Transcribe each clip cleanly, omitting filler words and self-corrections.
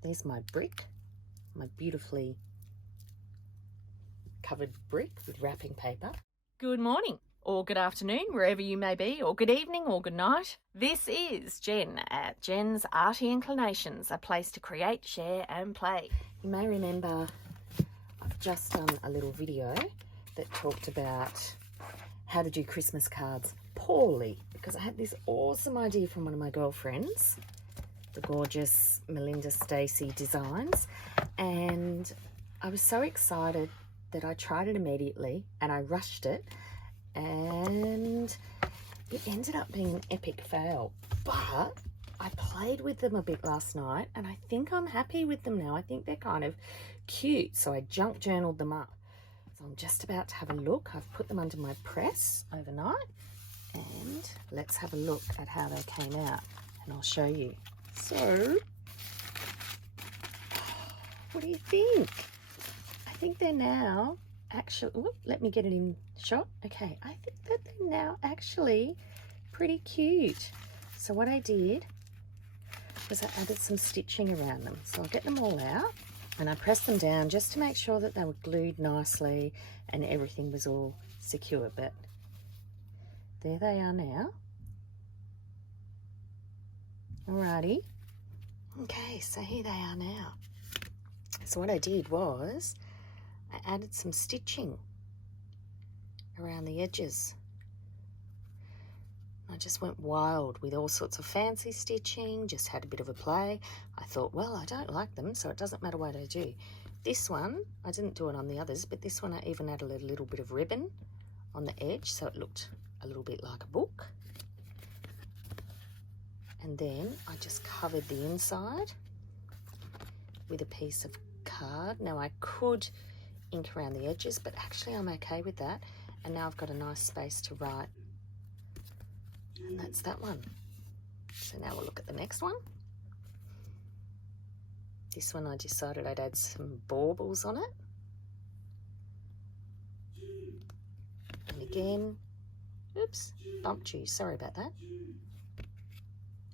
There's my brick, my beautifully covered brick with wrapping paper. Good morning or good afternoon, wherever you may be, or good evening or good night. This is Jen at Jen's Arty Inclinations, a place to create, share and play. You may remember I've just done a little video that talked about how to do Christmas cards poorly, because I had this awesome idea from one of my girlfriends, the gorgeous Melinda Stacey Designs, and I was so excited that I tried it immediately and I rushed it, and it ended up being an epic fail. But I played with them a bit last night and I think I'm happy with them now. I think they're kind of cute, so I junk journaled them up. So I'm just about to have a look. I've put them under my press overnight, and let's have a look at how they came out and I'll show you. So, what do you think? I think they're now actually, let me get it in shot. Okay, I think that they're now actually pretty cute. So what I did was I added some stitching around them. So I'll get them all out and I pressed them down just to make sure that they were glued nicely and everything was all secure. But there they are now. Alrighty. Okay, so here they are now. So what I did was I added some stitching around the edges. I just went wild with all sorts of fancy stitching, just had a bit of a play. I thought, well, I don't like them, so it doesn't matter what I do. This one, I didn't do it on the others, but this one I even added a little bit of ribbon on the edge, so it looked a little bit like a book. And then I just covered the inside with a piece of card. Now I could ink around the edges, but actually I'm okay with that. And now I've got a nice space to write. And that's that one. So now we'll look at the next one. This one I decided I'd add some baubles on it. And again, oops, bumped you, sorry about that.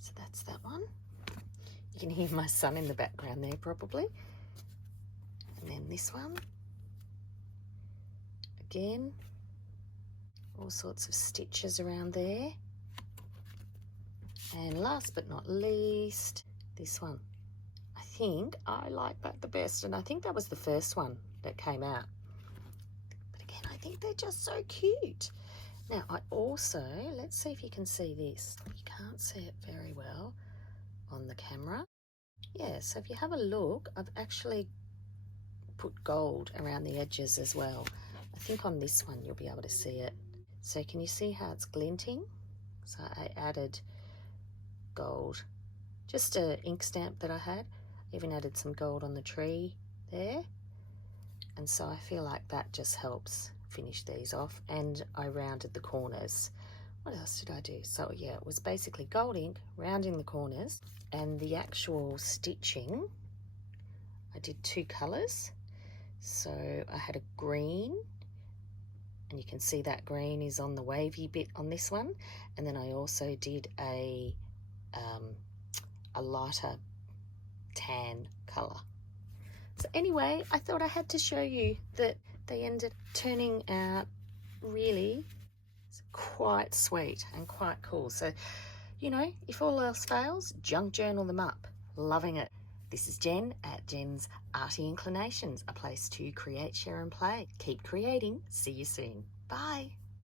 So that's that one. You can hear my son in the background there probably. And then this one. Again, all sorts of stitches around there. And last but not least, this one. I think I like that the best, and I think that was the first one that came out. But again, I think they're just so cute. Now I also, let's see if you can see this. You can't see it very well on the camera. Yeah, so if you have a look, I've actually put gold around the edges as well. I think on this one you'll be able to see it. So can you see how it's glinting? So I added gold, just an ink stamp that I had. I even added some gold on the tree there. And so I feel like that just helps finish these off, and I rounded the corners. What else did I do? So yeah, it was basically gold ink, rounding the corners, and the actual stitching, I did two colours. So I had a green, and you can see that green is on the wavy bit on this one, and then I also did a lighter tan colour. So anyway, I thought I had to show you that they ended up turning out really quite sweet and quite cool. So, you know, if all else fails, junk journal them up. Loving it. This is Jen at Jen's Arty Inclinations, a place to create, share and play. Keep creating. See you soon. Bye.